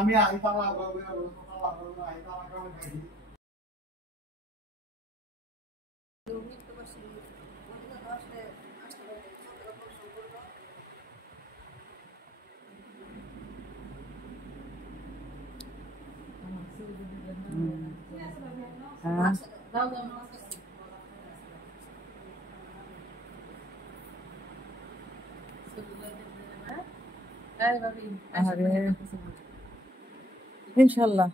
আমি আইতালা আইতালা কারণ খাই ইনশাল্লাহ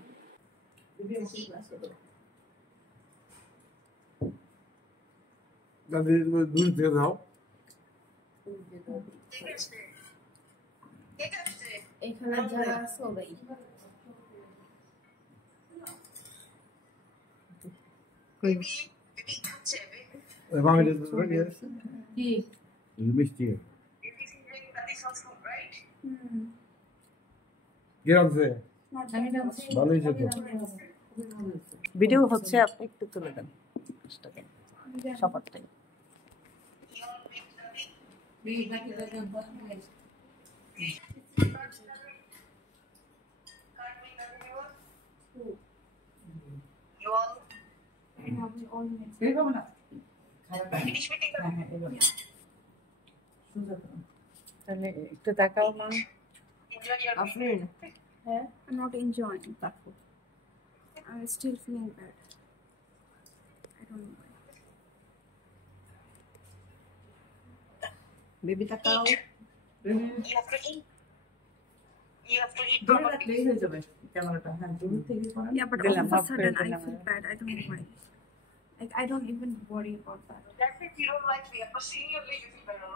দাদি দূর থেকে দাও এখানে যারা সবাই কি মিষ্টি গেছে ভালোই যেত ভিডিও হচ্ছে আপনি একটু তুলে দেন সবারটাই তাহলে একটু দেখাও না Afrin I'm not enjoying that food. I'm still feeling bad. I don't know why. Baby দেখাও Yeah, but all of a sudden I feel bad. I don't know why. Like I don't even worry about that. That's if you don't like me. After seeing your leg, you feel better.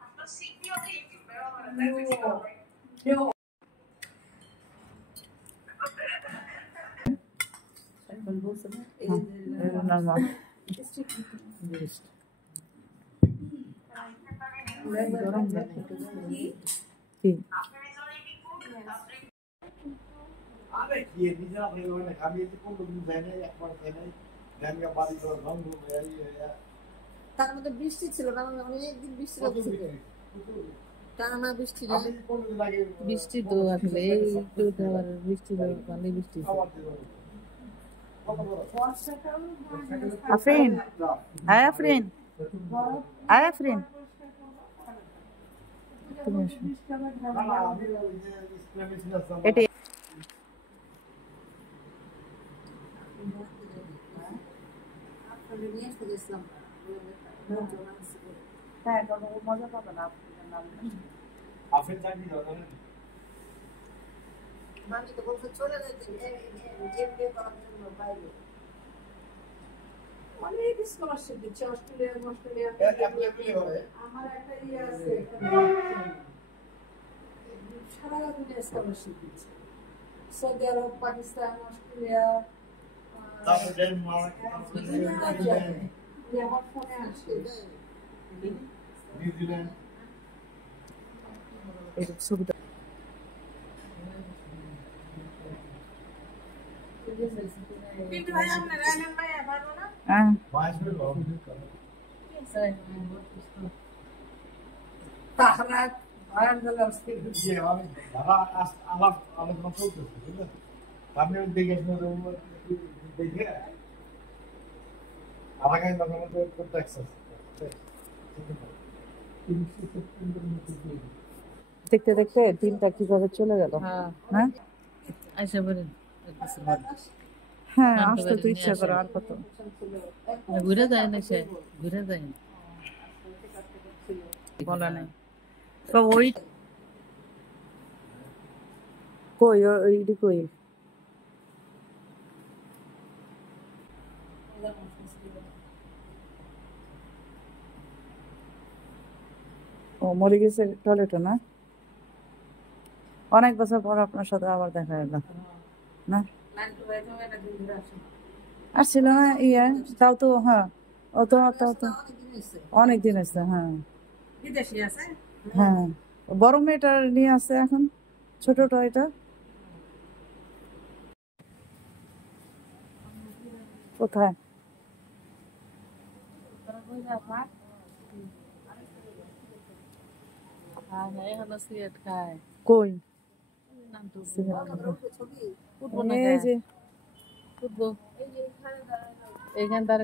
After seeing your leg, you feel better. That's if you don't like me. No. তার মধ্যে বৃষ্টি ছিল না অনেকদিন বৃষ্টি হচ্ছিল টানা বৃষ্টি বৃষ্টি তো আসলে একটু বৃষ্টি ভালোই বৃষ্টি আফরিন হ্যাঁ আফরিন হ্যাঁ আফরিন এটা হ্যাঁ মজা পাবে না আফরিন চাকরি দাও মামি তো বলছে চলে যেতে গেম গেম করার জন্য বাইরে অনেক স্কলারশিপ দিচ্ছে অস্ট্রেলিয়া আমার একটা ইয়ে আছে সারা দুনিয়া স্কলারশিপ দিচ্ছে সৌদি আরব পাকিস্তান অস্ট্রেলিয়া তারপর ডেনমার্ক আমার ফোনে আসে নিউজিল্যান্ড এই সুবিধা কিন্তু ভাই আপনার রায়হান ভাইয়া ভালো না হ্যাঁ তাহরা আয়ান গেল যে আমি যারা আলোচনা চলতেছে বুঝলেন আমি দেখে আলাকায় করতে দেখতে দেখতে দিনটা কিভাবে চলে গেল হ্যাঁ আচ্ছা বলেন হ্যাঁ আসতে তো ইচ্ছা করে আর কত ঘুরে যায় না সে ঘুরে যায় না বলা নাই তো ওই কই ওইডি কই ও মরে গেছে টয়লেটে না অনেক বছর পর আপনার সাথে আবার দেখা গেল না আসছিল না ইয়ে তাও তো হ্যাঁ ও তো অনেক দিন আছে হ্যাঁ বিদেশি আছে হ্যাঁ বড় মেয়েটা নিয়ে আছে এখন ছোটটা এটা কোথায় হ্যাঁ হ্যাঁ এখনো সিগারেট খায় কই নাম তো ছবি উঠবো না এই যে উঠবো এইখান তার